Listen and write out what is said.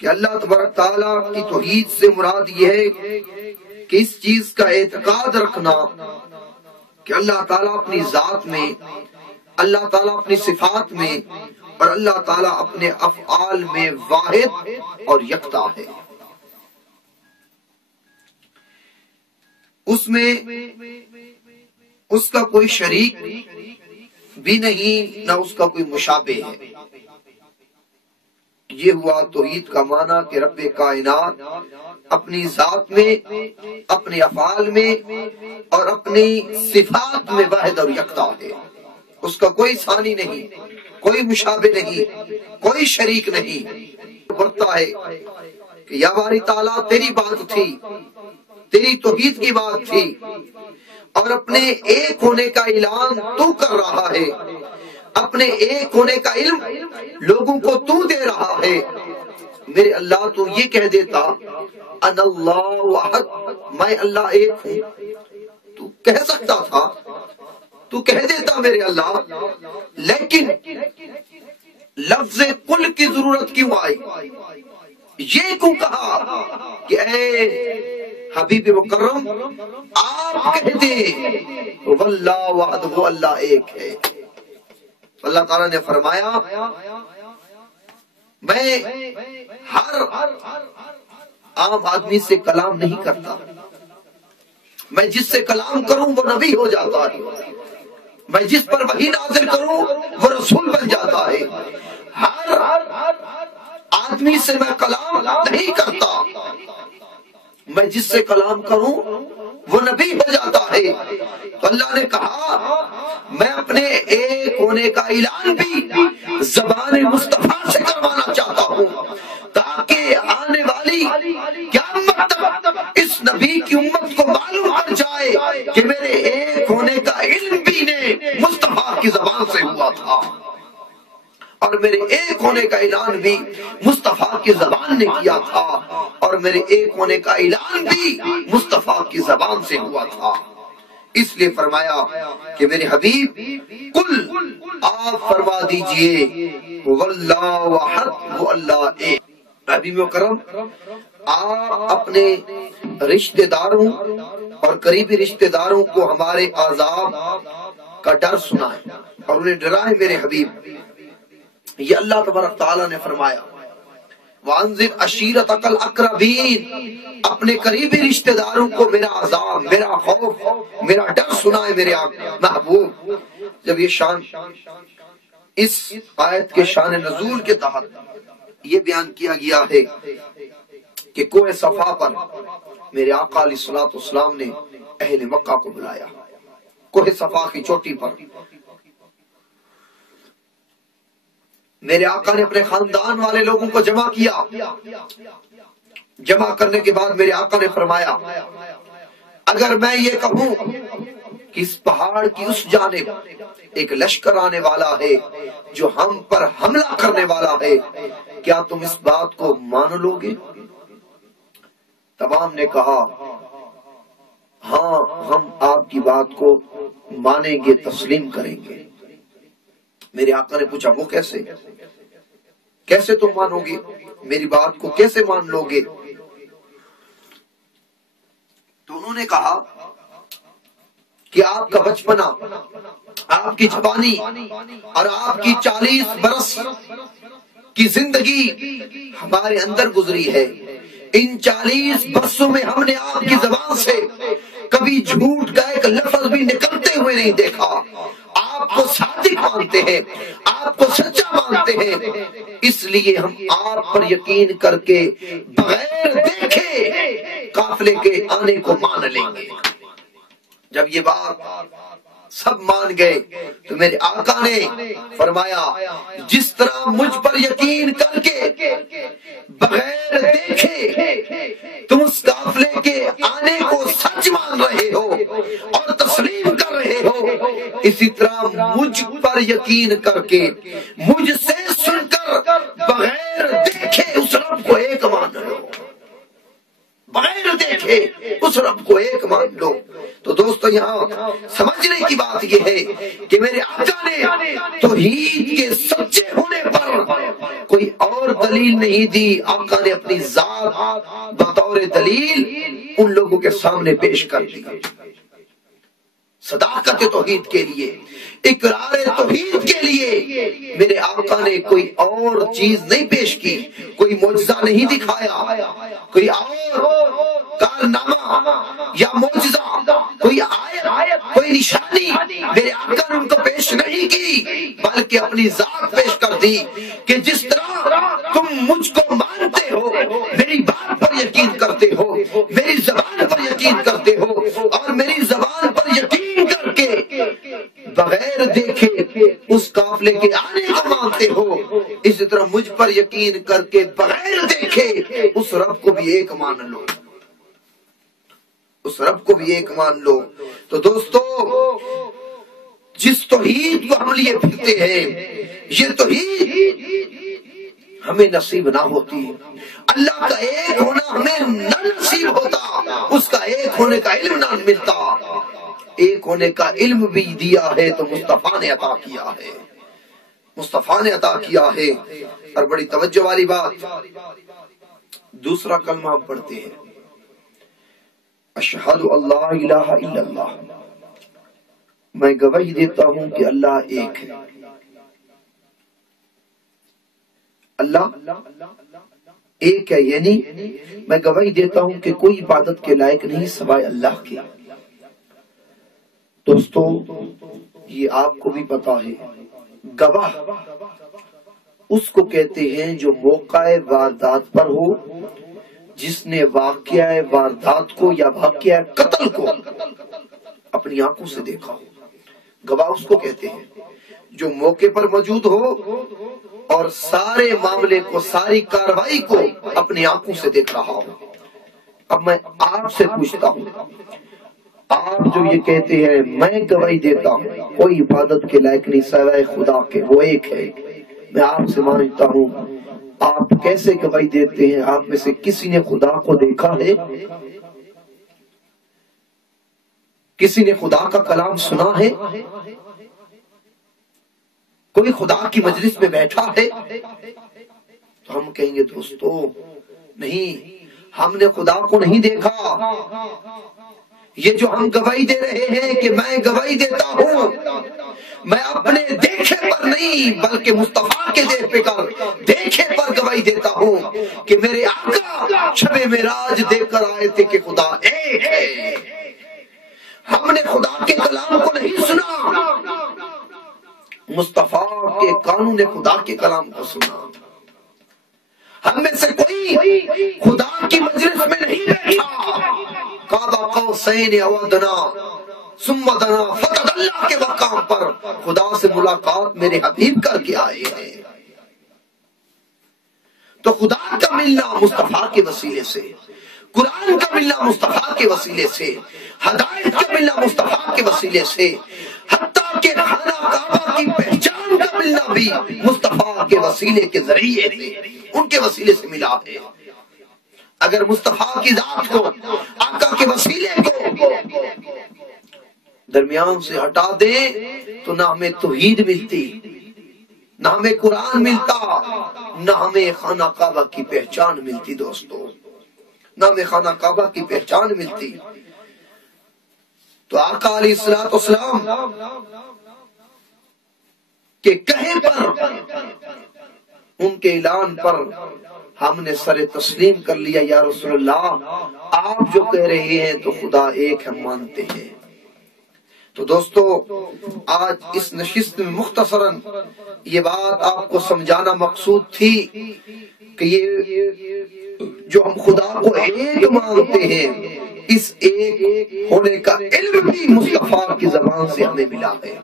کہ اللہ تبارک تعالیٰ کی توحید سے مراد یہ ہے کہ اس چیز کا اعتقاد رکھنا کہ اللہ تعالیٰ اپنی ذات میں، اللہ تعالیٰ اپنی صفات میں اور اللہ تعالیٰ اپنے افعال میں واحد اور یکتا ہے۔ اس میں اس کا کوئی شریک بھی نہیں، نہ اس کا کوئی مشابہ ہے۔ یہ ہوا توحید کا معنی کہ رب کائنات اپنی ذات میں، اپنے افعال میں اور اپنی صفات میں واحد اور یکتا ہے۔ اس کا کوئی ثانی نہیں، کوئی مشابہ نہیں، کوئی شریک نہیں۔ بڑھتا ہے کہ یا باری تعالیٰ تیری بات تھی، تیری توحید کی بات تھی، اور اپنے ایک ہونے کا اعلان تو کر رہا ہے، اپنے ایک ہونے کا علم لوگوں کو تو دے رہا ہے۔ میرے اللہ تو یہ کہہ دیتا انا اللہ واحد، میں اللہ ایک ہوں، تو کہہ سکتا تھا، تو کہہ دیتا میرے اللہ، لیکن لفظ کل کی ضرورت کیوں آئی؟ یہ کیوں کہا کہ اے حبیب مکرم آپ کہہ دیں واللہ وحدہ، وہ اللہ ایک ہے۔ اللہ تعالیٰ نے فرمایا میں ہر عام آدمی سے کلام نہیں کرتا، میں جس سے کلام کروں وہ نبی ہو جاتا ہے، میں جس پر وحی نازل کروں وہ رسول بن جاتا ہے۔ ہر آدمی سے میں کلام نہیں کرتا، میں جس سے کلام کروں وہ نبی ہو جاتا ہے۔ تو اللہ نے کہا میں اپنے ایک ہونے کا اعلان بھی زبان مصطفیٰ سے کروانا چاہتا ہوں، تاکہ آنے والی قیامت تک اس نبی کی امت کو معلوم پڑ جائے کہ میرے ایک ہونے کا علم بھی نے مصطفیٰ کی زبان سے ہوا تھا، اور میرے ایک ہونے کا اعلان بھی مصطفیٰ کی زبان نے کیا تھا، اور میرے ایک ہونے کا اعلان بھی مصطفیٰ کی زبان سے ہوا تھا۔ اس لیے فرمایا کہ میرے حبیب کل آپ فرما دیجئے واللہ وحد، وہ اللہ ایک۔ حبیب مکرم آپ اپنے رشتہ داروں اور قریبی رشتہ داروں کو ہمارے عذاب کا ڈر سنائیں اور انہیں ڈرائیں میرے حبیب۔ یہ اللہ تبارک تعالیٰ نے فرمایا وَأَنذِرْ عَشِيرَتَكَ الْأَقْرَبِينَ، اپنے قریبی رشتہ داروں کو میرا عذاب، میرا خوف، میرا ڈر سنائے میرے محبوب۔ جب یہ شان، اس آیت کے شان نزول کے تحت یہ بیان کیا گیا ہے کہ کوہ صفا پر میرے آقا علیہ الصلوۃ والسلام نے اہل مکہ کو بلایا، کوہ صفا کی چوٹی پر میرے آقا نے اپنے خاندان والے لوگوں کو جمع کیا۔ جمع کرنے کے بعد میرے آقا نے فرمایا اگر میں یہ کہوں کہ اس پہاڑ کی اس جانب ایک لشکر آنے والا ہے جو ہم پر حملہ کرنے والا ہے، کیا تم اس بات کو مان لو گے؟ تمام نے کہا ہاں ہم آپ کی بات کو مانیں گے، تسلیم کریں گے۔ میرے آقا نے پوچھا وہ کیسے؟ کیسے تم مانو گے؟ میری بات کو کیسے مان لو گے؟ تو انہوں نے کہا کہ آپ کا بچپنا، آپ کی جوانی اور آپ کی 40 برس کی زندگی ہمارے اندر گزری ہے۔ ان 40 برسوں میں ہم نے آپ کی زبان سے کبھی جھوٹ کا ایک لفظ بھی نکلتے ہوئے نہیں دیکھا۔ آپ کو صادق مانتے ہیں، آپ کو سچا مانتے ہیں، اس لیے ہم آپ پر یقین کر کے بغیر دیکھے قافلے کے آنے کو مان لیں گے۔ جب یہ بات سب مان گئے تو میرے آقا نے فرمایا جس طرح مجھ پر یقین کر کے بغیر دیکھے تم اس قافلے کے آنے کو سچ مان رہے ہو اور تسلیم کر رہے ہو، اسی طرح مجھ پر یقین کر کے مجھ سے سن کر بغیر دیکھے اس رب کو ایک مان لو، بغیر دیکھے اس رب کو ایک مان لو۔ تو دوستو یہاں سمجھنے کی بات یہ ہے کہ میرے آقا نے توحید کے سچے ہونے پر کوئی اور دلیل نہیں دی، آقا نے اپنی ذات بطور دلیل ان لوگوں کے سامنے پیش کر دی۔ صداقت توحید کے لیے، اقرار توحید کے لیے میرے آقا نے کوئی اور چیز نہیں پیش کی، کوئی معجزہ نہیں دکھایا، کوئی اور کارنامہ یا معجزہ، کوئی آیت، کوئی نشانی میرے آقا نے ان کو پیش نہیں کی، بلکہ اپنی ذات پیش کر دی کہ جس طرح تم مجھ کو مانتے ہو، میری بات پر یقین کرتے ہو، میری زبان پر یقین کرتے ہو، اور میری زبان پر یقین کر کے بغیر دیکھے اس قافلے کے آنے کو مانتے ہو، اسی طرح مجھ پر یقین کر کے بغیر دیکھے اس رب کو بھی ایک مان لو، اس رب کو بھی ایک مان لو۔ تو دوستو، جس توحید کو ہم لیے پھرتے ہیں، یہ توحید ہمیں نصیب نہ ہوتی، اللہ کا ایک ہونا ہمیں نہ نصیب ہوتا، اس کا ایک ہونے کا علم نہ ملتا۔ ایک ہونے کا علم بھی دیا ہے تو مصطفیٰ نے عطا کیا ہے، مصطفیٰ نے عطا کیا ہے۔ اور بڑی توجہ والی بات، دوسرا کلمہ ہم پڑھتے ہیں، اشہد اللہ الہ الا اللہ، میں گواہی دیتا ہوں کہ اللہ ایک ہے۔ اللہ ایک ہے، یعنی میں گواہی دیتا ہوں کہ کوئی عبادت کے لائق نہیں سوائے اللہ کے۔ دوستو، یہ آپ کو بھی پتا ہے، گواہ اس کو کہتے ہیں جو موقع واردات پر ہو، جس نے واقعہ واردات کو یا واقعہ قتل کو اپنی آنکھوں سے دیکھا ہو، گواہ اس کو کہتے ہیں جو موقع پر موجود ہو اور سارے معاملے کو، ساری کاروائی کو اپنی آنکھوں سے دیکھ رہا ہو۔ اب میں آپ سے پوچھتا ہوں، آپ جو یہ کہتے ہیں میں گواہی دیتا ہوں کوئی عبادت کے لائق نہیں سوائے خدا کے، وہ ایک ہے، میں آپ سے مانتا ہوں، آپ کیسے گواہی دیتے ہیں؟ آپ میں سے کسی نے خدا کو دیکھا ہے؟ کسی نے خدا کا کلام سنا ہے؟ کوئی خدا کی مجلس میں بیٹھا ہے؟ تو ہم کہیں گے دوستو نہیں، ہم نے خدا کو نہیں دیکھا۔ یہ جو ہم گواہی دے رہے ہیں کہ میں گواہی دیتا ہوں، میں اپنے دیکھے پر نہیں بلکہ مصطفیٰ کے دیکھے پر گواہی دیتا ہوں کہ میرے آقا شب معراج دیکھ کر آئے تھے کہ خدا ایک ہے۔ ہم نے خدا کے کلام کو نہیں سنا، مصطفیٰ کے قانون خدا کے کلام کو سنا۔ ہم میں سے کوئی خدا کی مجلس میں نہیں بیٹھا، قاب قوسین او ادنی ثم دنا فتدلی کے مقام پر خدا سے ملاقات میرے حبیب کر کے آئے ہیں۔ تو خدا کا ملنا مصطفیٰ کے وسیلے سے، قرآن کا ملنا مصطفیٰ کے وسیلے سے، ہدایت کا ملنا مصطفیٰ کے وسیلے سے، حتیٰ کہ خانہ کعبہ کی پہچان کا ملنا بھی مصطفیٰ کے وسیلے کے ذریعے سے، ان کے وسیلے سے ملا ہے۔ اگر مصطفیٰ کی ذات کو، آقا کے وسیلے کو درمیان سے ہٹا دیں تو نہ ہمیں توحید ملتی، نہ ہمیں قرآن ملتا، نہ ہمیں خانہ کعبہ کی پہچان ملتی۔ دوستو، نہ ہمیں خانہ کعبہ کی پہچان ملتی۔ تو آقا علیہ الصلوۃ والسلام کے کہے پر، ان کے اعلان پر ہم نے سر تسلیم کر لیا، یا رسول اللہ آپ جو کہہ رہے ہیں تو خدا ایک ہم مانتے ہیں۔ تو دوستو، آج اس نشست میں مختصراً یہ بات آپ کو سمجھانا مقصود تھی کہ یہ جو ہم خدا کو ایک مانتے ہیں، اس ایک ہونے کا علم بھی مصطفیٰ کی زبان سے ہمیں ملا ہے۔